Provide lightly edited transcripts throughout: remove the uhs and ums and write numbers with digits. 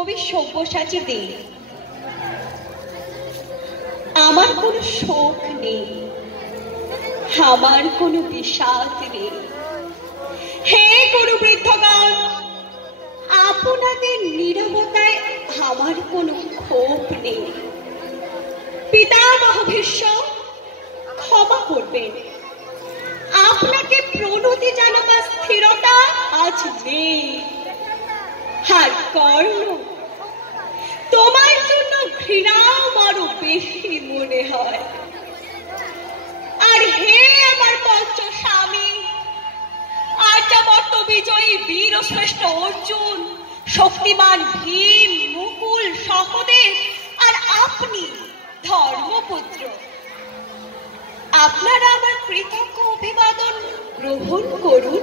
কবি সব্যসাচী দে। আমার কোনো শোক নেই, আমার কোনো বিষাদ নেই। হে গুরু বৃদ্ধগণ, আপনাদের নীরবতায় আমার কোনো ক্ষোভ নেই। পিতামহ ভীষ্ম, ক্ষমা করবেন, আপনাকে প্রণতি জানাবার স্থিরতা আজ নেই। আর কর্ণ, তোমার জন্য ঘৃণাও বড় বেশি মনে হয়। আর হে আমার পঞ্চ স্বামী, আর্যাবর্ত বিজয়ী বীর শ্রেষ্ঠ অর্জুন, শক্তিমান ভীম, মুকুল, সহদেব, আর আপনি ধর্মপুত্র, আপনারা আমার কৃতজ্ঞ অভিবাদন গ্রহণ করুন।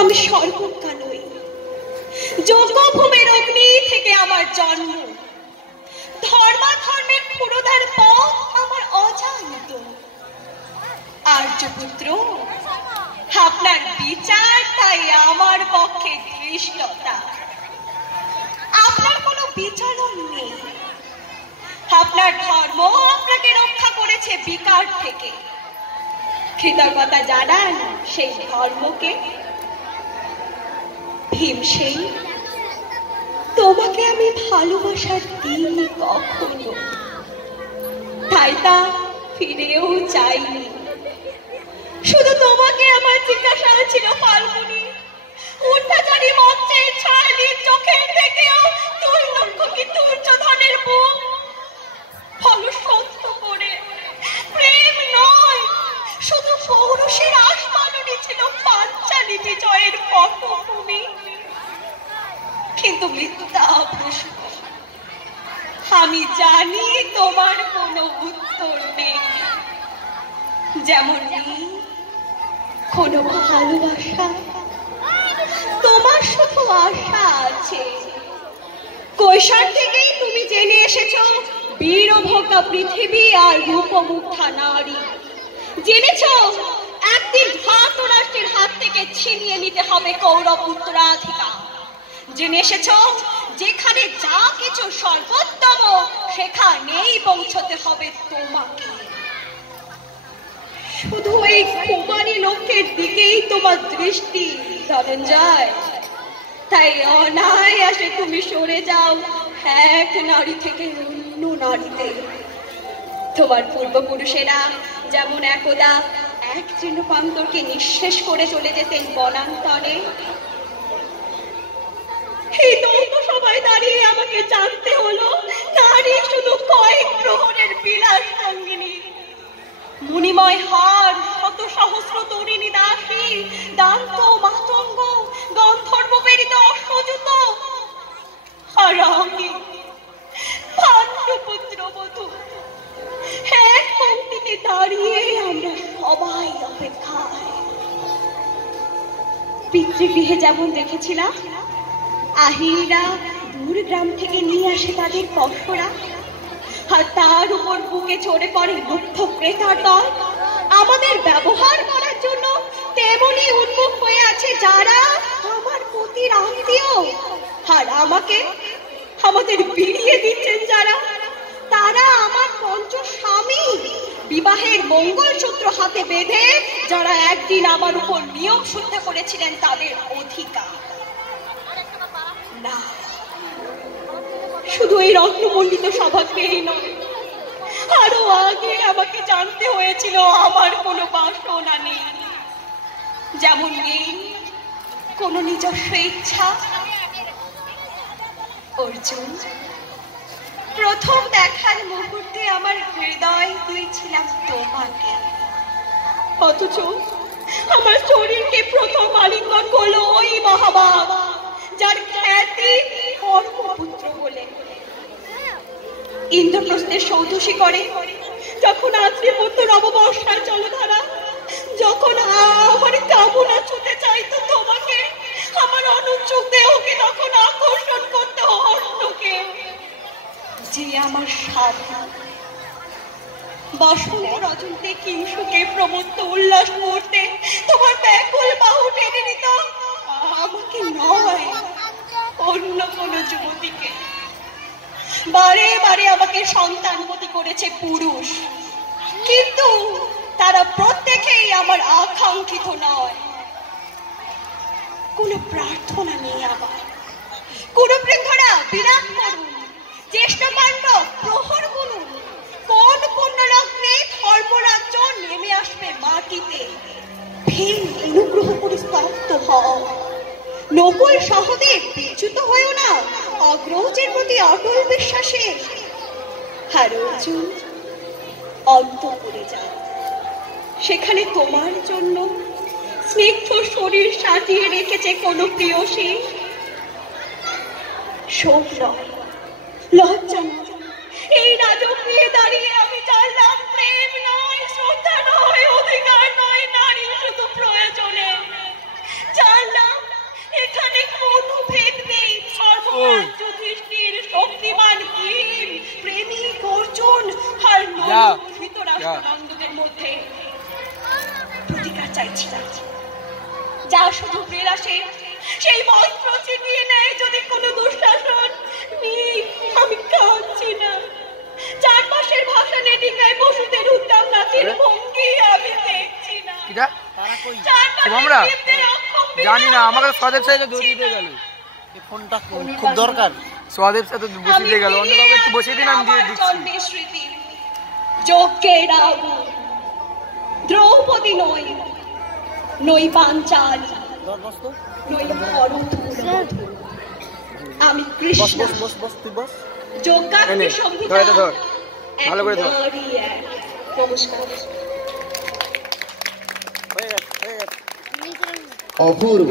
আমি সর্বজ্ঞা নই, যজ্ঞভূমির অগ্নি থেকে আমার জন্ম, ধর্মাধর্মের ক্ষুরোধার পথ আমার অজান্ত। আর্যপুত্র, আপনার বিচার তাই আমার পক্ষে ধৃষ্টতা। আপনার কোনো বিচরণ নেই, আপনার ধর্ম আপনাকে রক্ষা করেছে বিকার থেকে। কৃতজ্ঞতা জানান সেই ধর্মকে। ভীমসেন, তোমাকে আমি ভালোবাসার দিইনি কখনো, তাই তা ফিরেও চাইনি। শুধু তোমাকে আমার জিজ্ঞাসা ছিল ফাল্গুনি, অত্যাচারী মঞ্চের ছায়ালি চোখের থেকেও 2 লক্ষ কি দুর্যোধনের বুক ফলসত্য করে। প্রেম নয়, শুধু পৌরুষের আস্ফালনই ছিল পাঞ্চালী বিজয়ের পটভূমি। কিন্তু মিথ্যা প্রশ্ন, আমি জানি তোমার কোনো উত্তর নেই। যেমন কোনো ভালোবাসা, তোমার শুধু আশা আছে। কৈশোর থেকেই তুমি জেনে এসেছো বীরভোগা পৃথিবী আর রূপমুগ্ধা নারী। জেনেছো একদিন ধাতরাষ্ট্রের হাত থেকে ছিনিয়ে নিতে হবে কৌরব উত্তরাধিকার। জেনে এসেছো যেখানে যা কিছু সর্বোত্তম, সেখানেই পৌঁছতে হবে তোমাকে। শুধু এই কুমারী লক্ষ্যের দিকেই তোমার দৃষ্টি ধনঞ্জয়, তাই অনায়াসে তুমি সরে যাও এক নারী থেকে অন্য নারীতে। তোমার পূর্বপুরুষেরা যেমন একদা এক তৃণপ্রান্তরকে নিঃশেষ করে চলে যেতেন বনান্তরে, এই দৌত সবাই দাঁড়িয়ে আমাকে জানতে হলো নারী শুধু কয়েক প্রহরের বিলাস সঙ্গিনী। মুনিময় হার, শত সহস্র তরুণী দাসী, দান্ত মাতঙ্গ, গন্ধর্ব প্রেরিত অশ্বযুত, আর আমি পাণ্ডুপুত্র বধূ। এক পংক্তিতে দাঁড়িয়ে আমরা সবাই অপেক্ষায়। পিতৃগৃহে যেমন দেখেছিলাম আহিরা দূর গ্রাম থেকে নিয়ে আসে তাদের পশরা, আর তার উপর বুকে চড়ে পড়ে লুব্ধ ক্রেতার দল আমাদের ব্যবহার করার জন্য, তেমনি উন্মুখ হয়ে আছে যারা আমার পতির আত্মীয়। আর আমাকে আমাদের বিড়িয়ে দিচ্ছেন যারা, তারা আমার পঞ্চ স্বামী। বিবাহের মঙ্গলসূত্র হাতে বেঁধে যারা একদিন আমার উপর নিয়ম শুদ্ধ করেছিলেন তাদের অধিকার। না, শুধু এই রত্নমণ্ডিত সভাকেই নয়, আরো আগে আমাকে জানতে হয়েছিল আমার কোনো বাসনা নেই। যেমন নেই কোনো নিজস্ব ইচ্ছা। অর্জুন, প্রথম দেখার মুহূর্তে আমার হৃদয় দিয়েছিলাম তোমাকে, অথচ আমার শরীরকে প্রথম আলিঙ্গন করলো ওই মহাভাব যার খ্যাতি ধর্মপুত্র বলে। ইন্দ্রপ্রস্থের সৌধসী করে যখন আত্মীয়পুত্র নববর্ষার জলধারা, যখন আমার কামনা ছুটে চাইতো তোমাকে, আমার অনুচ্চুক দেহকে তখন আকর্ষণ করতে অন্যকে, যে আমার স্বামী। বসন্ত রজনীতে কিংসুকে প্রমত্ত উল্লাস মুহূর্তে তোমার ব্যাকুল বাহু টেনে নিত আমাকে নয়, অন্য কোনো যুবতীকে। বারে বারে আমাকে সন্তানবতী করেছে পুরুষ, কিন্তু তারা প্রত্যেকেই আমার আকাঙ্ক্ষিত নয়। কোনো প্রার্থনা নেই আমার। কুরুবৃদ্ধরা বিরাট করুন, জ্যেষ্ঠ পাণ্ডব প্রহর গুনুন, কোন পুণ্যরত্নে ধর্মরাজ্য নেমে আসবে মাটিতে। ভীম অনুগ্রহ করে স্তব্ধ হও। নকুল সহদেব বিচ্যুত হয়েও না অগ্রজের প্রতি অটল বিশ্বাসে। আর অর্জুন অন্তঃপুরে যায়, সেখানে তোমার জন্য স্নিগ্ধ শরীর সাজিয়ে রেখেছে কোন প্রিয়সী। শোক নয়, লজ্জা নয়, এই রাজকীয়ে দাঁড়িয়ে আমি জানলাম প্রেম নয়, শ্রদ্ধা নয়, অধিকার নয়, নারী শুধু প্রয়োজনে। জানলাম এখানে কোনো ভেদ নেই। ধর্মরাজ যুধিষ্ঠির, শক্তিমান ভীম, প্রেমিক অর্জুন আর ধৃতরাষ্ট্রনন্দদের মধ্যে প্রতিকার চাইছি না, যা শুধু বিলাসে সেই মন্ত্র ছিটিয়ে নেয় যদি কোনো দুঃশাসন। আমি কাঁদছি না, চারপাশের ভাষণে টিকায় পশুদের উত্তাপ নাচের ভঙ্গি আমি দেখছি না। জানি না, আমাকে সহদেব সাহেব দৌড়িয়ে দিয়ে গেল। ফোনটা খুব দরকার, সহদেব সাহেব বসিয়ে দিয়ে গেল। অন্য কাউকে একটু বসিয়ে দিন, আমি দিয়ে দিচ্ছি। যজ্ঞের আগুন, দ্রৌপদী নই, নই পাঞ্চাল, নই ভরতমূল, আমি কৃষ্ণ। যজ্ঞাগ্নি সংহিতা। ভালো করে ধর। নমস্কার। অপূর্ব।